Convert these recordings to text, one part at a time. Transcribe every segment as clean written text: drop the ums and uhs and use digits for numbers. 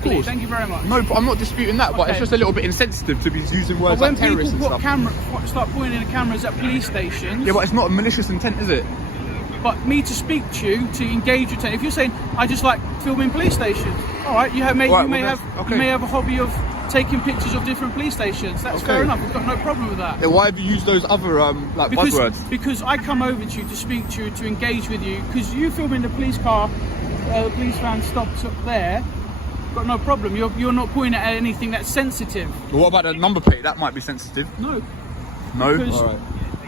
Of course. Thank you very much. No, I'm not disputing that, but it's just a little bit insensitive to be using words like terrorists and stuff. When people start pointing the cameras at police stations... Yeah, but it's not a malicious intent, is it? But me to speak to you, to engage with you, if you're saying, I just like filming police stations, alright, you may have a hobby of taking pictures of different police stations. That's fair enough, we've got no problem with that. Then why have you used those other buzzwords? Because I come over to you to speak to you, to engage with you, because you filming the police car, the police van stops up there, got no problem. You're not pointing at anything that's sensitive. Well, what about the number plate? That might be sensitive. No. No? Alright.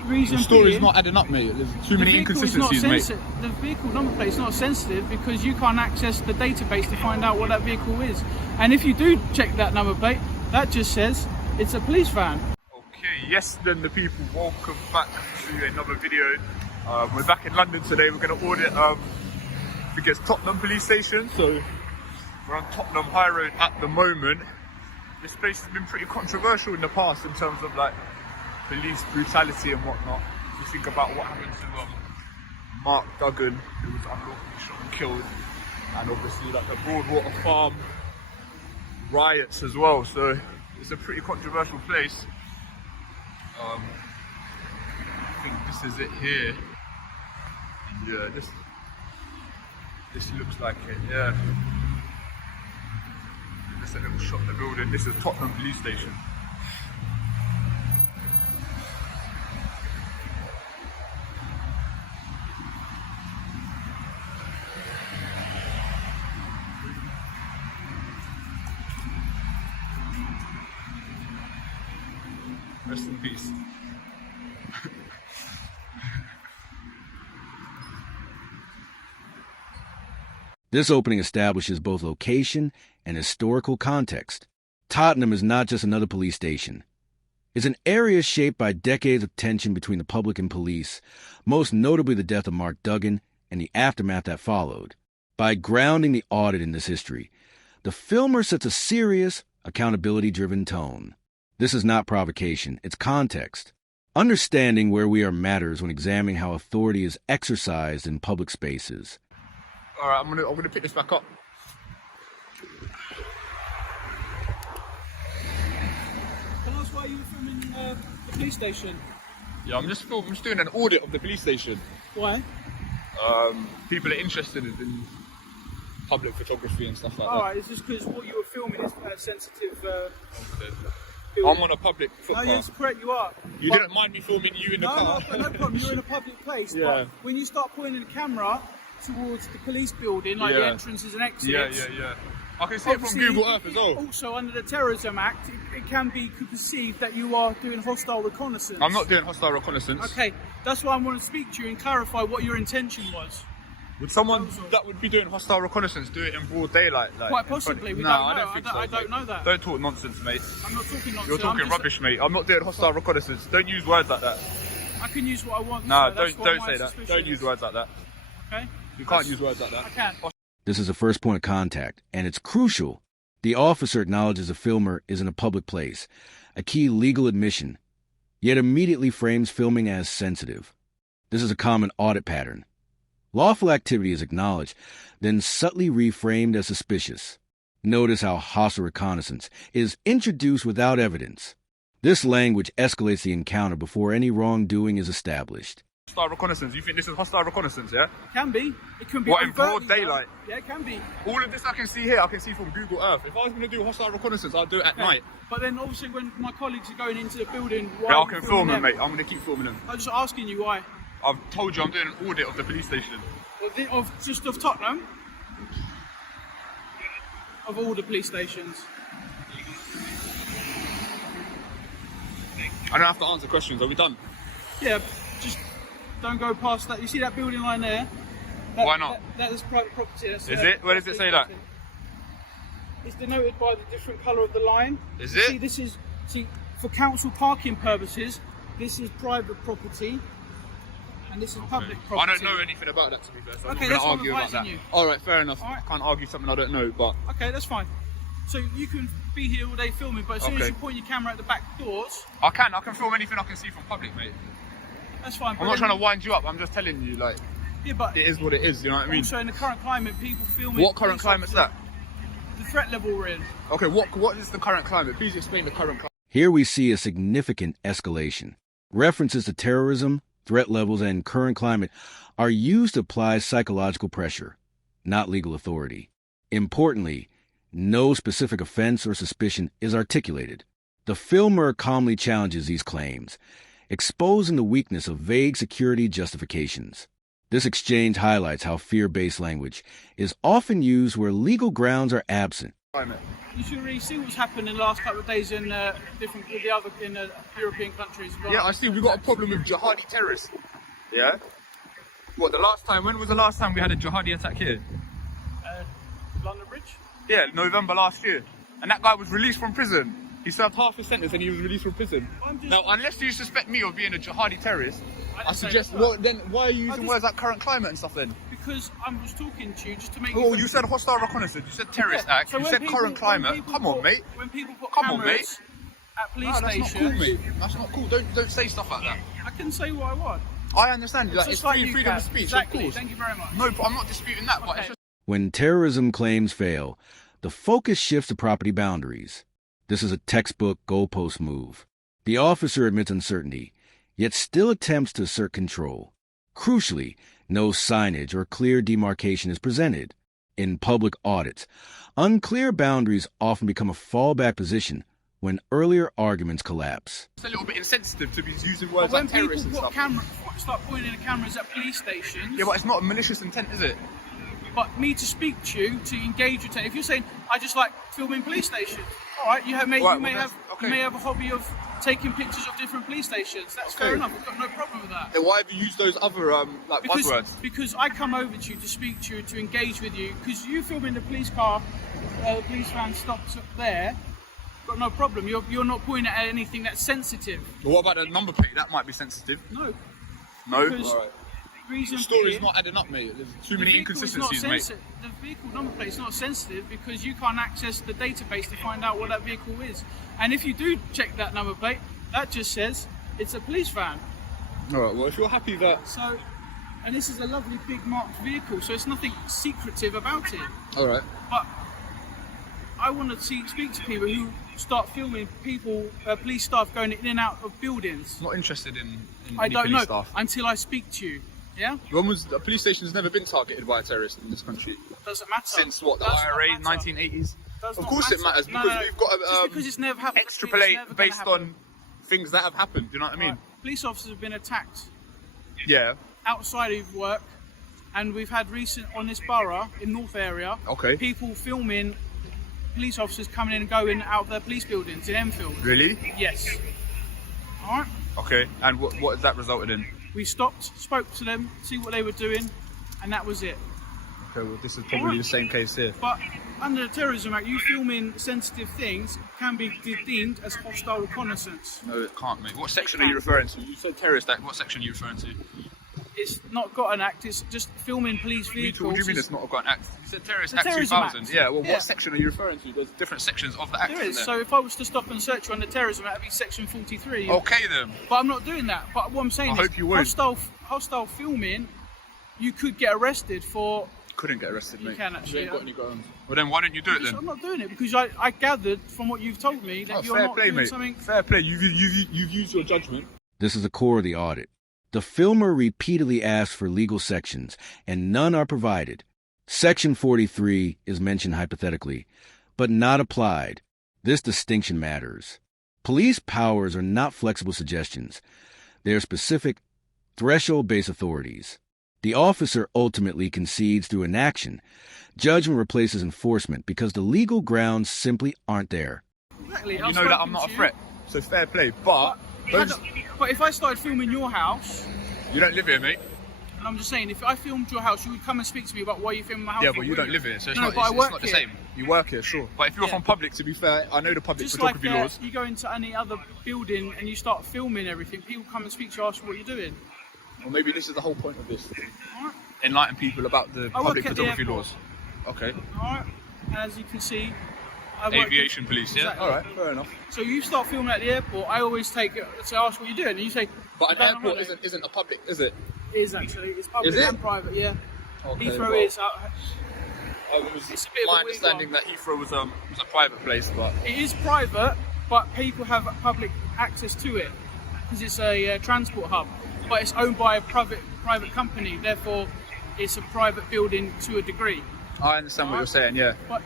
The story's not adding up, mate. There's too many inconsistencies, mate. The vehicle number plate is not sensitive because you can't access the database to find out what that vehicle is. And if you do check that number plate, that just says it's a police van. Okay, yes then the people, welcome back to another video. We're back in London today. We're going to audit, I think it's Tottenham Police Station. So we're on Tottenham High Road at the moment. This place has been pretty controversial in the past in terms of like police brutality and whatnot. If you think about what happened to Mark Duggan, who was unlawfully shot and killed, and obviously like the Broadwater Farm riots as well. So it's a pretty controversial place. I think this is it here. Yeah, this looks like it. Yeah. There's a little shot in the building. This is Tottenham Police Station. Rest in peace. This opening establishes both location and historical context. Tottenham is not just another police station. It's an area shaped by decades of tension between the public and police, most notably the death of Mark Duggan and the aftermath that followed. By grounding the audit in this history, the filmer sets a serious, accountability-driven tone. This is not provocation, it's context. Understanding where we are matters when examining how authority is exercised in public spaces. Alright, I'm gonna pick this back up. Can I ask why you were filming the police station? Yeah, I'm just doing an audit of the police station. Why? People are interested in public photography and stuff like that. Alright, it's just because what you were filming is sensitive. I'm on a public footpath. No, yes, correct, you are. You didn't mind me filming you in the car? No problem, you're in a public place. Yeah. But when you start pointing the camera towards the police building, like the entrances and exits. Yeah. I can see it from Google Earth as well. Also, under the Terrorism Act, it can be perceived that you are doing hostile reconnaissance. I'm not doing hostile reconnaissance. Okay, that's why I want to speak to you and clarify what your intention was. Would someone that would be doing hostile reconnaissance do it in broad daylight? Like, quite possibly. We no, don't know. I don't think so. I don't know that. Don't talk nonsense, mate. I'm not talking nonsense. You're talking rubbish, mate. I'm not doing hostile reconnaissance. Don't use words like that. I can use what I want. No, don't say that. Don't use words like that. Okay. You can't use words like that. I can. This is the first point of contact, and it's crucial. The officer acknowledges a filmer is in a public place, a key legal admission, yet immediately frames filming as sensitive. This is a common audit pattern. Lawful activity is acknowledged, then subtly reframed as suspicious. Notice how hostile reconnaissance is introduced without evidence. This language escalates the encounter before any wrongdoing is established. Hostile reconnaissance. You think this is hostile reconnaissance, yeah? It can be. It can be. What, in broad daylight? Yeah, it can be. All of this I can see here, I can see from Google Earth. If I was going to do hostile reconnaissance, I'd do it at night. But then obviously when my colleagues are going into the building... Yeah, I can film them, mate. I'm going to keep filming them. I'm just asking you why. I've told you I'm doing an audit of the police station. Of Tottenham? Of all the police stations? I don't have to answer questions. Are we done? Yeah, just don't go past that. You see that building line there? Why not? That is private property. Is it? Where does it say that? It's denoted by the different colour of the line. Is it? See, this is for council parking purposes. This is private property, and this is public property. I don't know anything about that, to be fair. So I'm okay, not that's going to argue about that. you. All right, fair enough. Right. I can't argue something I don't know, but okay, that's fine. So you can be here all day filming, but as soon as you point your camera at the back doors, I can film anything I can see from public, mate. That's fine. I'm not trying to wind you up. I'm just telling you, like, yeah, but it is what it is. You know what I mean? Also, in the current climate, people filming. What current climate's that? The threat level we're in. Okay, what is the current climate? Please explain the current climate. Here we see a significant escalation. References to terrorism, threat levels, and current climate are used to apply psychological pressure, not legal authority. Importantly, no specific offense or suspicion is articulated. The filmer calmly challenges these claims, exposing the weakness of vague security justifications. This exchange highlights how fear-based language is often used where legal grounds are absent. You should really see what's happened in the last couple of days in European countries. Right? Yeah, I see. We've got a problem with jihadi terrorists. Yeah? What, the last time? When was the last time we had a jihadi attack here? London Bridge? Yeah, November last year. And that guy was released from prison. He served half his sentence and he was released from prison. Now, unless you suspect me of being a jihadi terrorist, I suggest, well, then why are you using words like current climate and stuff then? Because I was talking to you just to make you said hostile reconnaissance, you said terrorist act, so you said current climate. Come on, mate. When people put cameras at police stations... That's not cool, mate. That's not cool. Don't say stuff like that. I can say what I want. I understand. Like, it's freedom of speech, exactly. Of course. Thank you very much. No, but I'm not disputing that. But it's just... When terrorism claims fail, the focus shifts to property boundaries. This is a textbook goalpost move. The officer admits uncertainty, yet still attempts to assert control. Crucially, no signage or clear demarcation is presented. In public audits, unclear boundaries often become a fallback position when earlier arguments collapse. It's a little bit insensitive to be using words like terrorists and stuff. When people start pointing the cameras at police stations... Yeah, but it's not a malicious intent, is it? But me to speak to you, to engage with you, if you're saying, I just like filming police stations, all right, you may have a hobby of taking pictures of different police stations. That's fair enough. I've got no problem with that. Then why have you used those other buzzwords? Because I come over to you to speak to you, to engage with you, because you filming the police car, the police van stopped up there. Got no problem. You're not pointing at anything that's sensitive. Well, what about the number plate? That might be sensitive. No. No. Because the story's not adding up, mate. There's too many inconsistencies, mate. The vehicle number plate is not sensitive because you can't access the database to find out what that vehicle is. And if you do check that number plate, that just says it's a police van. Alright, well, if you're happy that... So, and this is a lovely big marked vehicle, so it's nothing secretive about it. Alright. But I want to speak to people who start filming people, police staff going in and out of buildings. Not interested in I any don't police know staff. until I speak to you. Yeah? When was the police station has never been targeted by a terrorist in this country? Doesn't matter. Since what, the IRA, 1980s? Of course it matters, because we've got to because it's never happened, extrapolate based on things that have happened, do you know what I mean? Right. Police officers have been attacked outside of work, and we've had recent, on this borough, in North area, people filming police officers coming in and going out of their police buildings in Enfield. Really? Yes. Alright? Okay, and what has that resulted in? We stopped, spoke to them, see what they were doing, and that was it. Okay, well this is probably the same case here. But under the Terrorism Act, you filming sensitive things can be deemed as hostile reconnaissance. No, it can't, mate. What section are you referring to? You said terrorist act, what section are you referring to? It's not got an act, it's just filming police vehicles. What do you mean it's not got an act? You said Terrorist Act 2000. Yeah, well what section are you referring to? There's different sections of the act. There is, so if I was to stop and search you on the Terrorism Act, it'd be section 43. Okay then. But I'm not doing that. But what I'm saying is, hostile filming, you could get arrested for... Couldn't get arrested, mate. You can actually. You ain't got any grounds. Well then why don't you do it then? I'm not doing it because I gathered from what you've told me that you're not doing something... Fair play, you've used your judgment. This is the core of the audit. The filmer repeatedly asks for legal sections, and none are provided. Section 43 is mentioned hypothetically, but not applied. This distinction matters. Police powers are not flexible suggestions. They are specific, threshold-based authorities. The officer ultimately concedes through inaction. Judgment replaces enforcement because the legal grounds simply aren't there. Exactly. You know that I'm not a threat, so fair play, but if I started filming your house... You don't live here, mate. And I'm just saying, if I filmed your house, you would come and speak to me about why you filmed my house. Yeah, but you don't live here, so it's not the same. You work here, sure. But if you're from public, to be fair, I know the public photography laws. You go into any other building and you start filming everything, people come and speak to you, ask what you're doing. Well, maybe this is the whole point of this. Alright. Enlighten people about the public photography laws. Okay. Alright. And as you can see, Aviation police, yeah? Exactly. Alright, fair enough. So you start filming at the airport, I always take it to ask what you're doing, and you say... But an airport isn't a public, is it? It is actually. It's public and private, yeah. Okay, Heathrow is... It was It's a bit of my a weird understanding one. that Heathrow was a private place, but It is private, but people have public access to it because it's a transport hub. But it's owned by a private company, therefore it's a private building to a degree. I understand what you're saying. Yeah, But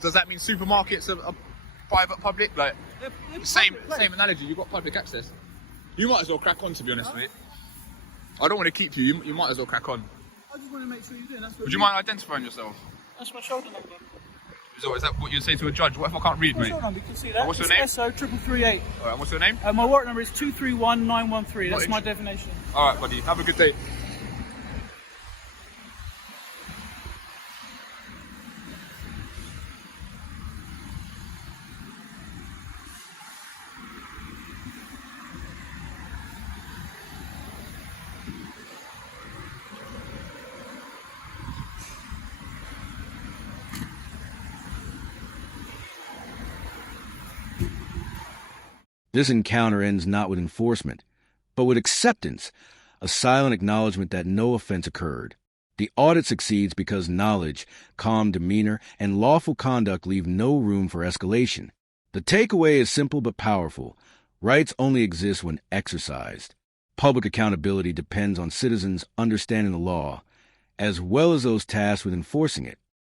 does that mean supermarkets are private, public? Like they're same public. analogy. You've got public access. You might as well crack on. To be honest, mate. I don't want to keep you. You might as well crack on. I just want to make sure you're doing. That's what Would you mind identifying yourself? That's my shoulder number. Is that what you'd say to a judge? What if I can't read, My mate? shoulder number, you can see that. What's your It's name? SO 3338. All right, what's your name? My warrant number is 231913. That's my What definition. All right, buddy. Have a good day. This encounter ends not with enforcement, but with acceptance, a silent acknowledgement that no offense occurred. The audit succeeds because knowledge, calm demeanor, and lawful conduct leave no room for escalation. The takeaway is simple but powerful. Rights only exist when exercised. Public accountability depends on citizens understanding the law, as well as those tasked with enforcing it.